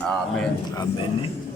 Amen. Amen.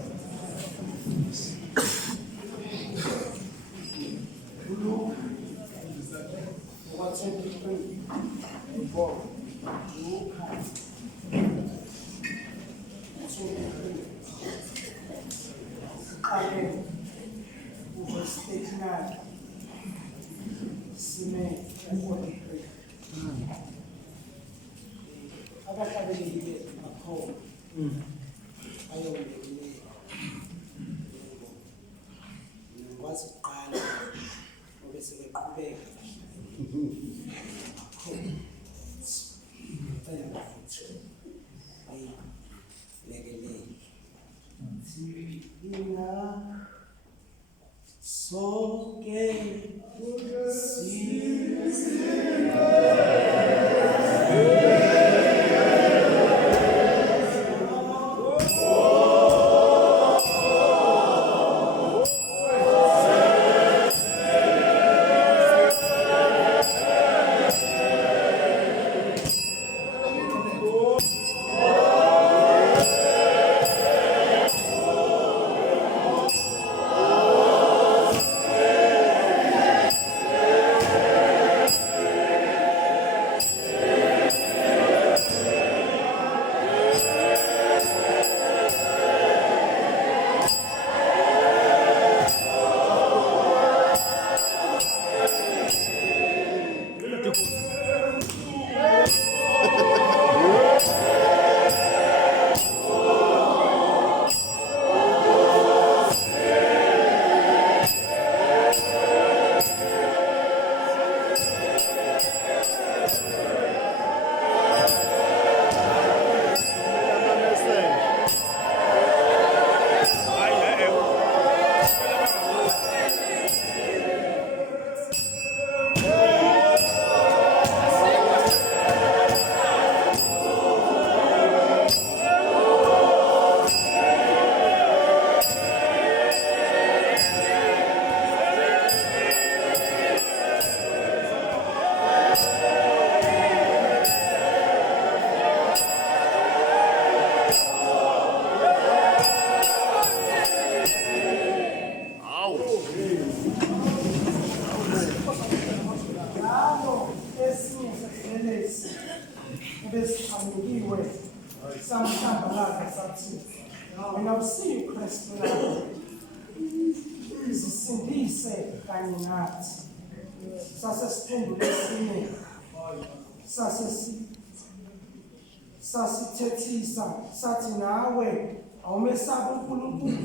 Sasithethisa sathi nawe awumesaba uNkulunkulu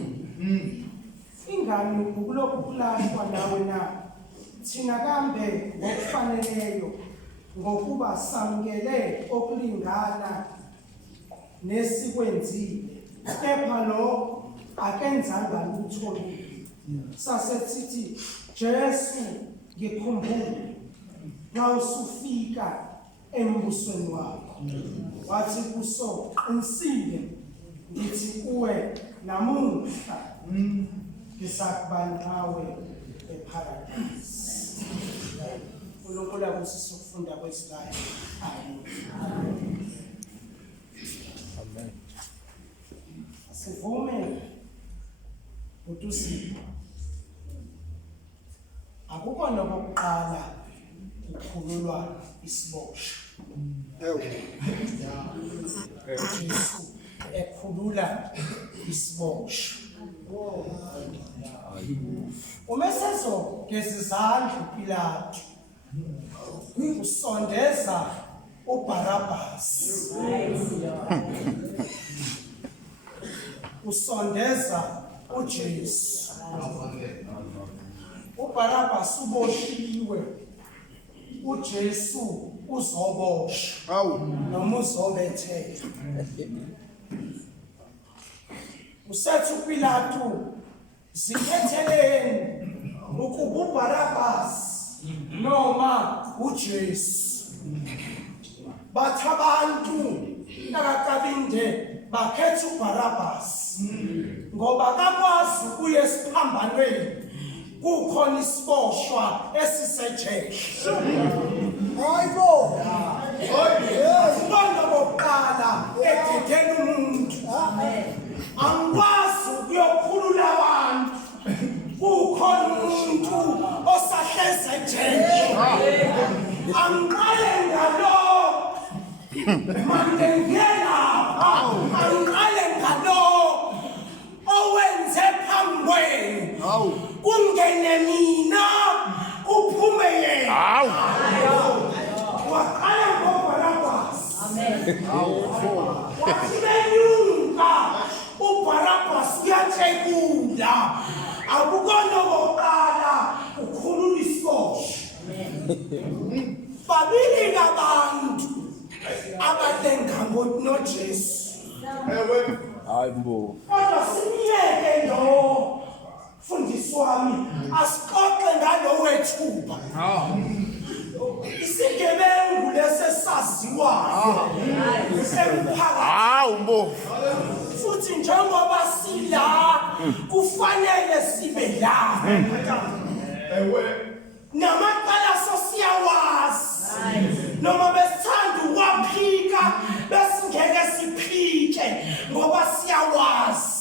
ingani ukulokhu kulashwa nawe na thina kambe ngokufaneleyo ngokuba samkele okulingana nesikwenzile kepha lo akenzanga lutho sasesithi Jesu ngikhumbule nawusufika embusweni wakho wathi kuso qinisile ngithi kuwe namuhla ngisakuba nawe eparadise. Ulokola kusisukufunda kwesilayo. Amen. Sivume uTusi akukho nokuqala ukukhululwa isiboshwa. Jesu ekhulula isiboshwa. Umesezo ngezizandla uPilato usondeza uBarabhasi. Usondeza uJesu. uBarabhasi uboshiwe, uJesu uzoboshwa noma uzobethelwa. Usethi uPilato zikhetheleni ukuba uBarabhasi noma uJesu. Bathi abantu nakaqabinde bakhetha uBarabhasi ngoba kakwazi ukuya esiphambanweni kukhona isiboshwa esisejele. Hayibo. Ubona bokuqala ededela umuntu. Amen. Angiqale ngalo. Manje ngiyelapha. Angiqale ngalo. Owenze phambi kwenu. Kungene mina uphume yena. Waqala ngoBarabas. Amen. Wathi benyuka uBarabas uyathekula. Akukona okokuqala ukhulula isikosha. Babili abantu abalenga noJesu. Hayi Mbovu. Kodwa simiyeke lo mfundisi wami asixoxe ngalo wethuba. Isigebengu lesesaziwayo emphakathini. Mbovu. Futhi njengoba sila kufanele sibe la. Namaqala sosiyawazi. Noma besithanda ukwaphika besingeke siphike ngoba siyawazi.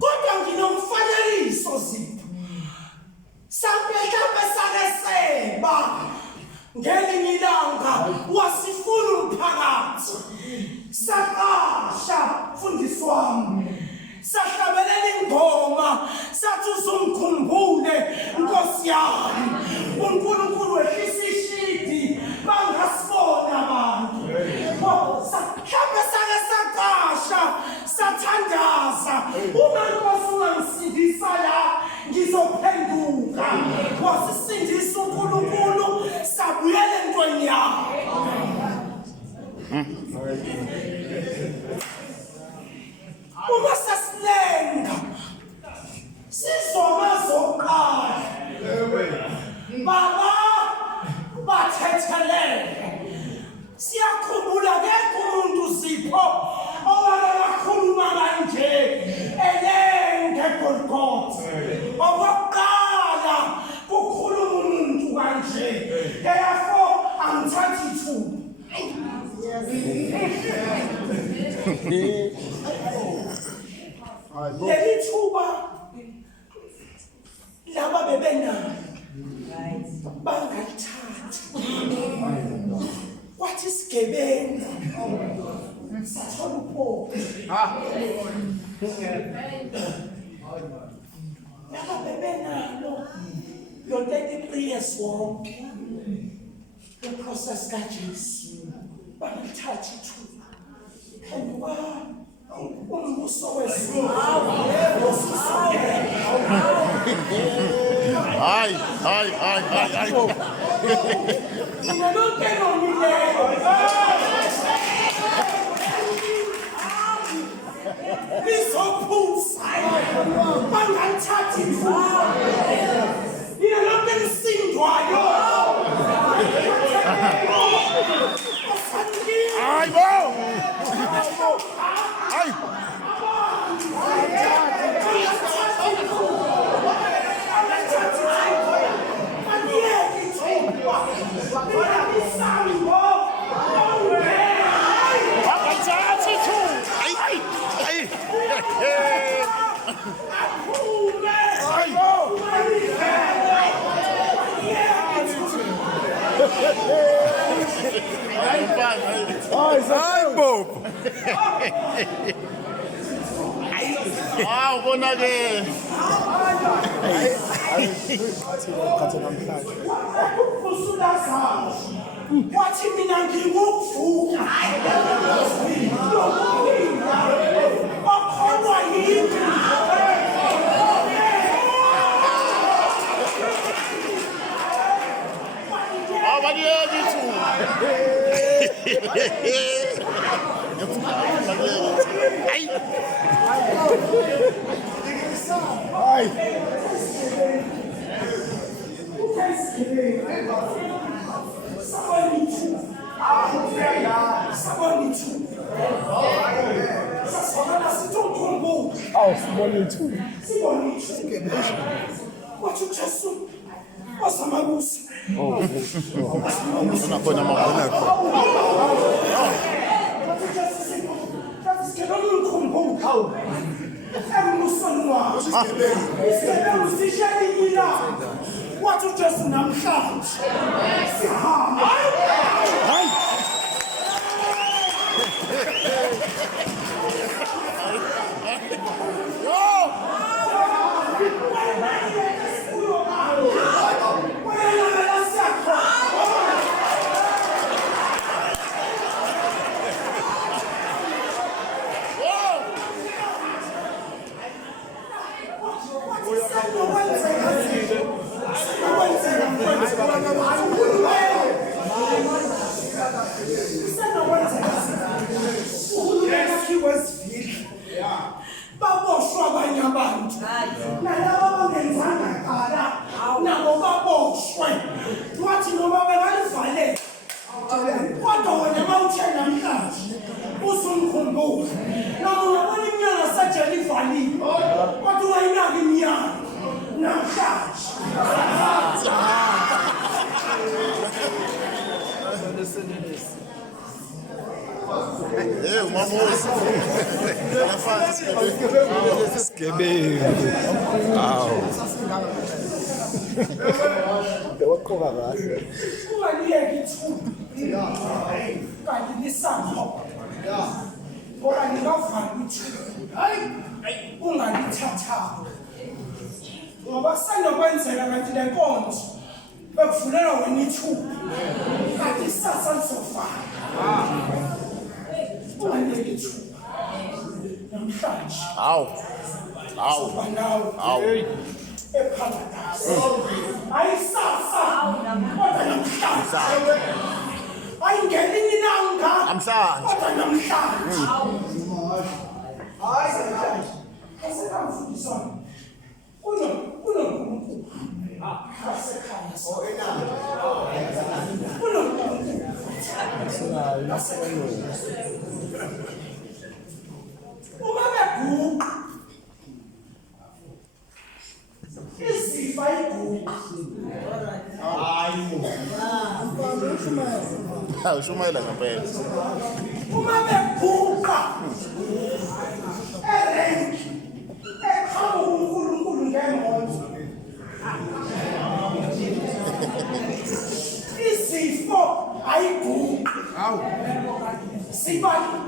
Kodwa nginomfanekiso zipho. Mhlawumbe sake seba ngelinye ilanga wasifuna umphakathi. Saqasha mfundisi wami. Sahlabelela ingoma sathi uzumkhumbule Nkosi yami. uNkulunkulu wehlisa ishidi bangasibona abantu. Mhlawumbe sake saqasha sathandaza. Uma Nkosi ungangisindisa la ngizophenduka. Wasisindisa uNkulunkulu sabuyela entweni yakhe. Uma sasilenga sizomazoqala baba bathethelele. Siyakhumbula akekho umuntu Zipho owakakhuluma kanje elenge eGolgotha. Okokuqala kukhuluma umuntu kanje. Therefore angithathi ithuba. Leli thuba laba bebenalo bangalithathi. Kwathi isigebengu sathola uphondo. Laba bebenalo lo 33 years wonke the process kaJesu bangalithathi ithuba. Phenduka umbuso wezulu. Hayi. Mina lonke nomileyo. Lizophuza. Bangalithathi ithuba. Mina lonke nisindwayo. Hayi bo. Hayi. Hayi Mbovu. Ubona-ke. Wathi mina ngimuvuka. Okholwa yimi. wathi uJesu namhlanje sihamba. Baboshwa abanye abantu nalabo abangenzanga qala nabo baboshwe wathi noma bengalivalele kodwa wena mawuthe namhlanje usumkhumbuza noma ungabona iminyaka sajela ivaliwe kodwa ungayinaki iminyaka namhlanje Hey, mamosi. Skebe. Wow. Bewaqoka kahle. Ungaliyeki ithuba. Kanti lisapho. Ngoba ningavali ithuba. Hayi, ungalithatha. Ngoba senokwenzeka kanti le nkonzo bekuvulela wena ithuba. Kanti isasa lizovala. Ungaliyeki ithuba. Namhlanje. Aw. Aw. Aw. Eparadise. Ayisasa. Kodwa namhlanje. Ayingeni ilanga. Namhlanje. Kodwa namhlanje. Hayi namhlanje. Asekamfundisa. Kunonkulunkulu. Asekhaya. Kunonkulunkulu. Uma beguqa izifa iguqa Hawu shumayela ngempela. uma beguqa erenki eqhamuka uNkulunkulu ngemoto izifo ayiguqa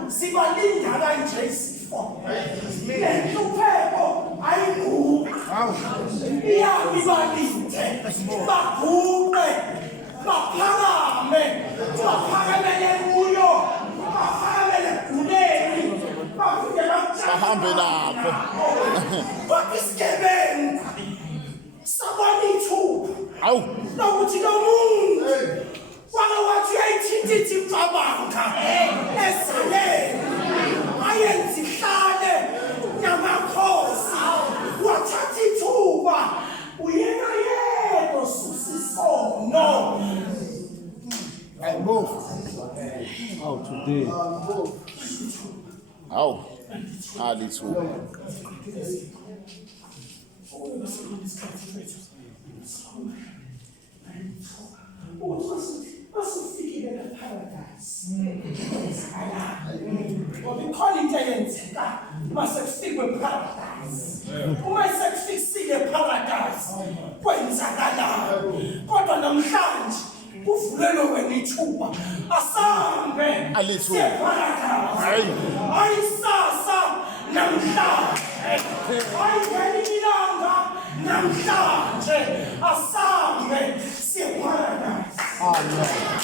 sibalinda kanje isifo lenhlupheko ayiguqa iyabi balinde baguqe baphakamele kuyo baphakamele guleni bafunde Bahambe lapho. bakisigebengu sabona ithuba Aw. nokuthi lo muntu wake wathi uyayithinta icabanga esaleni ayenza ihlale namakhosi wathatha ithuba uyena yedwa susa isono. Mbovu. How today? Aw. Alithuba. Basufikile eParadise. Ngoba ikhona into eyenzeka mase kufikwe eParadise. Uma sekufikisile eParadise kwenzakalani. Kodwa namhlanje kuvulelwe wena ithuba asambe Alithuba. eParadise. Hayi. Ayisasa namhlanje. Ayingeni ilanga namhlanje asambe seParadise. Amen.